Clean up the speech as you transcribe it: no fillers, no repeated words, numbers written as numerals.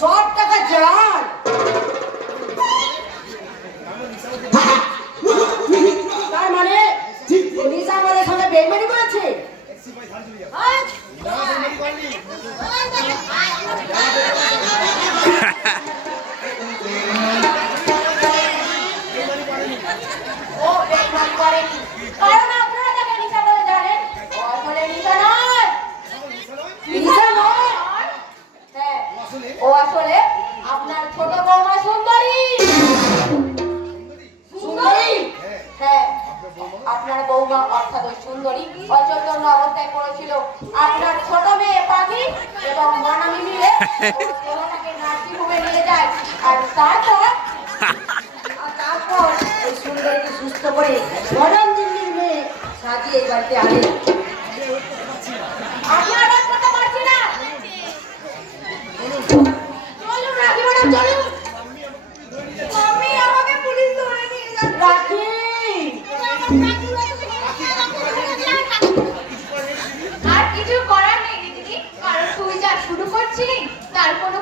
সব টাকা চাল তার মানে পুলিশ আমাদের সঙ্গে বেইমানি করেছে। ও বেইমানি করেনি, কারণ আপনারা তাকে নিশা বলে জানেন। আসলে নিশা নয়, নিশা নয়। হ্যাঁ, ও আসলে আপনার ছোট বৌমা সুন্দরী। সুন্দরী? হ্যাঁ, আপনার বৌমা অর্থাৎ ওই সুন্দরী অচৈতন্য অবস্থায় পড়েছিল। আপনার ছোট মেয়ে পাখি এবং মানামি মিলে দেহটাকে নার্সিংহোমে নিয়ে যায়। আর তারপর ওই সুন্দরীকে সুস্থ করে মডার্ন দিল্লির মেয়ে সাজিয়ে এই বাড়িতে আনে। আপনার কথা পারছি না। চলুন রাখি ম্যাডাম, চলুন। আমি আমাকে পুলিশ ধরে নিয়ে যাচ্ছে। রাখি আর কিছু করার নেই দিদি, কারণ তুই যা শুরু করছিলি তার কোনো